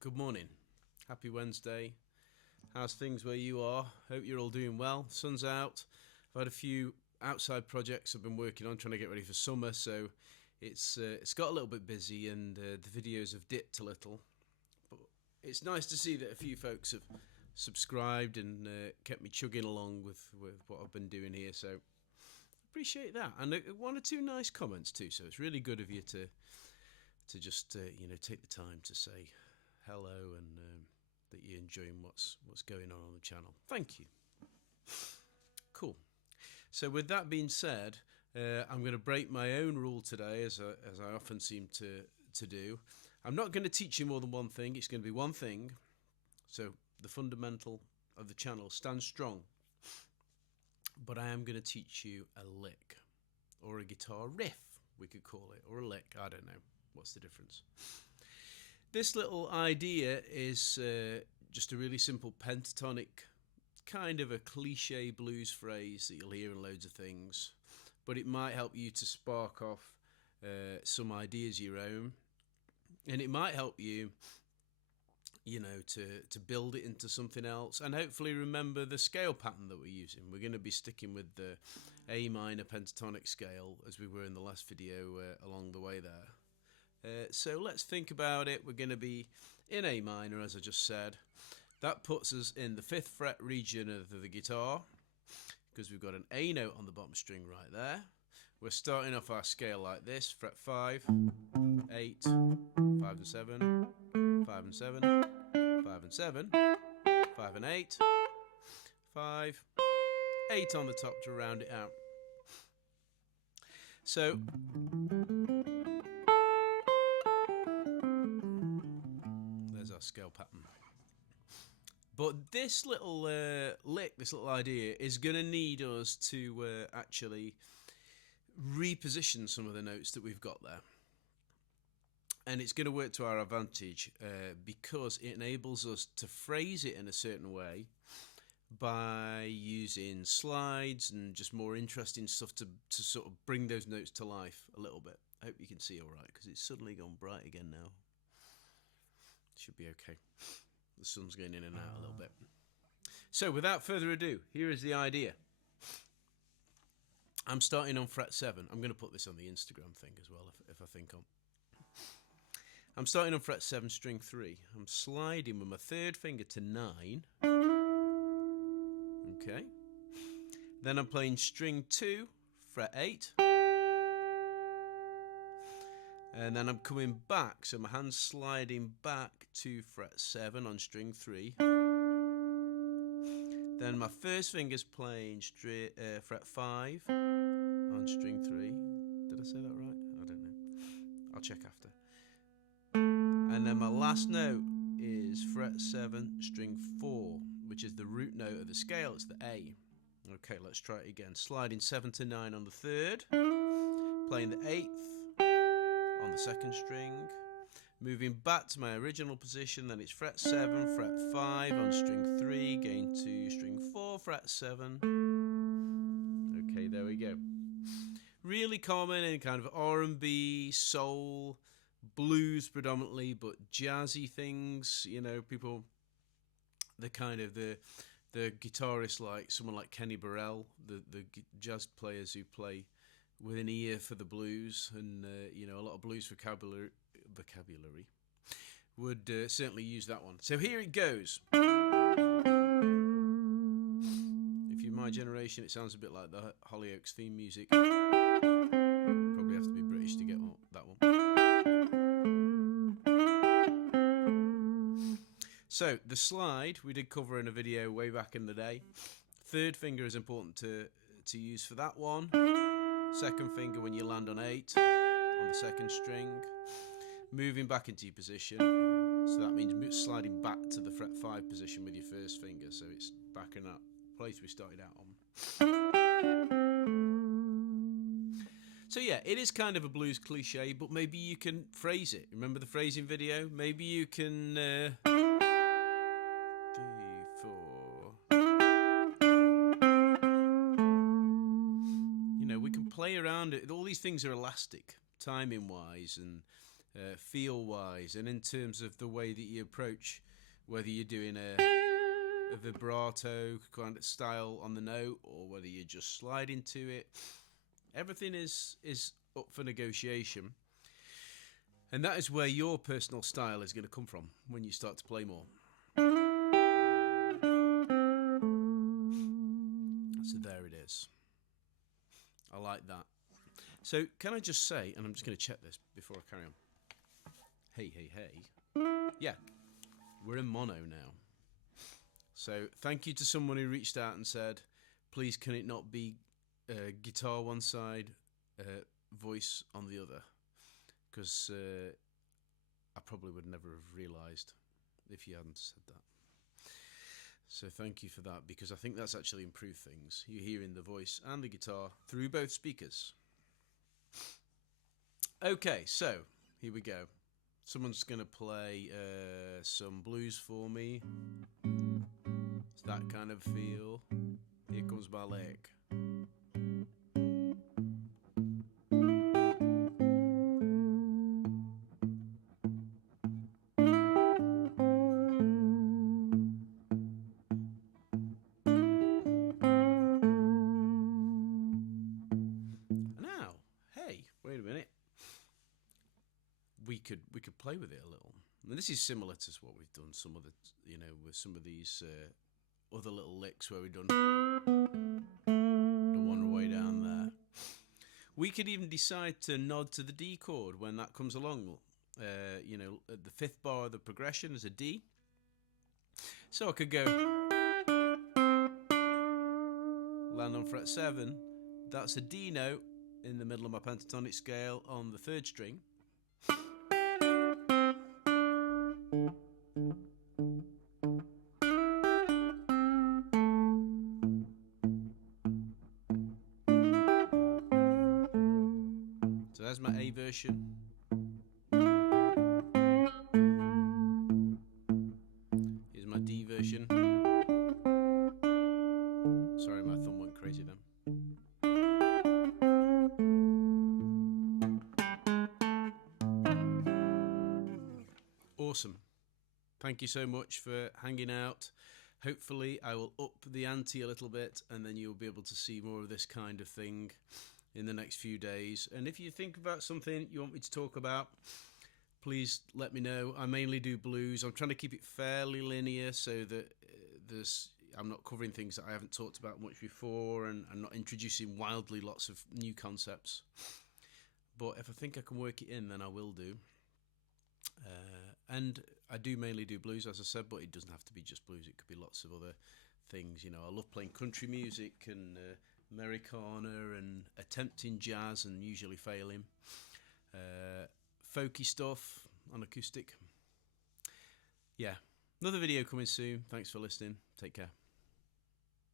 Good morning. Happy Wednesday. How's things where you are? Hope you're all doing well. Sun's out. I've had a few outside projects I've been working on trying to get ready for summer, so it's got a little bit busy and the videos have dipped a little. But it's nice to see that a few folks have subscribed and kept me chugging along with what I've been doing here, so appreciate that. And one or two nice comments too, so it's really good of you to just take the time to say hello and that you're enjoying what's going on the channel. Thank you. Cool. So with that being said, I'm going to break my own rule today, as I often seem to do. I'm not going to teach you more than one thing. It's going to be one thing. So the fundamental of the channel stands strong. But I am going to teach you a lick, or a guitar riff, we could call it, or a lick. I don't know. What's the difference? This little idea is just a really simple pentatonic, kind of a cliche blues phrase that you'll hear in loads of things, but it might help you to spark off some ideas of your own, and it might help you, to build it into something else, and hopefully remember the scale pattern that we're using. We're going to be sticking with the A minor pentatonic scale as we were in the last video along the way there. So let's think about it. We're going to be in A minor, as I just said. That puts us in the 5th fret region of the guitar, because we've got an A note on the bottom string right there. We're starting off our scale like this: fret 5, 8, 5 and 7, 5 and 7, 5 and 7, 5 and 8, 5, 8 on the top to round it out. So there's our scale pattern. But this little lick, this little idea, is going to need us to actually reposition some of the notes that we've got there. And it's going to work to our advantage because it enables us to phrase it in a certain way by using slides and just more interesting stuff to sort of bring those notes to life a little bit. I hope you can see all right, because it's suddenly gone bright again now. Should be okay. The sun's going in and out a little bit. So without further ado, here is the idea. I'm starting on fret 7. I'm going to put this on the Instagram thing as well if I think on. I'm starting on fret 7, string 3. I'm sliding with my 3rd finger to 9. Okay. Then I'm playing string 2, fret 8. And then I'm coming back, so my hand's sliding back to fret 7 on string 3. Then my 1st finger's playing fret 5 on string 3. Did I say that right? I don't know. I'll check after. And then my last note is fret 7, string 4, which is the root note of the scale. It's the A. Okay, let's try it again. Sliding 7 to 9 on the 3rd. Playing the 8th on the 2nd string, moving back to my original position. Then it's fret 7, fret 5 on string 3, going to string 4, fret 7. Okay, there we go. Really common in kind of R&B, soul, blues predominantly, but jazzy things. People, the guitarists like someone like Kenny Burrell, the jazz players who play with an ear for the blues, and a lot of blues vocabulary would certainly use that one. So here it goes. If you're my generation, it sounds a bit like the Hollyoaks theme music. Probably have to be British to get that one. So the slide we did cover in a video way back in the day. 3rd finger is important to use for that one. 2nd finger when you land on 8 on the 2nd string, moving back into your position. So that means sliding back to the fret 5 position with your 1st finger, so it's back in that place we started out on. So yeah, it is kind of a blues cliche, but maybe you can phrase it. Remember the phrasing video? Maybe you can D4. We can play around it. All these things are elastic, timing wise, and feel wise, and in terms of the way that you approach, whether you're doing a vibrato kind of style on the note or whether you just slide into it. Everything is up for negotiation, and that is where your personal style is going to come from when you start to play more. So there it is. I like that. So can I just say, and I'm just going to check this before I carry on. Hey. Yeah, we're in mono now. So thank you to someone who reached out and said, please can it not be guitar one side, voice on the other? Because I probably would never have realised if you hadn't said that. So thank you for that, because I think that's actually improved things. You're hearing the voice and the guitar through both speakers. Okay, so here we go. Someone's going to play some blues for me. It's that kind of feel. Here comes my leg. Now, hey, wait a minute. We could play with it a little. And this is similar to what we've done some of the, with some of these other little licks where we've done the one way down there. We could even decide to nod to the D chord when that comes along. At the fifth bar of the progression is a D. So I could go land on fret 7. That's a D note in the middle of my pentatonic scale on the third string. So there's my A version. Here's my D version. Sorry, my thumb went crazy then. Awesome. Thank you so much for hanging out. Hopefully I will up the ante a little bit, and then you'll be able to see more of this kind of thing in the next few days. And if you think about something you want me to talk about, please let me know. I mainly do blues. I'm trying to keep it fairly linear so that I'm not covering things that I haven't talked about much before, and I'm not introducing wildly lots of new concepts. But if I think I can work it in, then I will do. And I do mainly do blues, as I said, but it doesn't have to be just blues. It could be lots of other things. I love playing country music and Americana and attempting jazz and usually failing. Folky stuff on acoustic. Yeah, another video coming soon. Thanks for listening. Take care.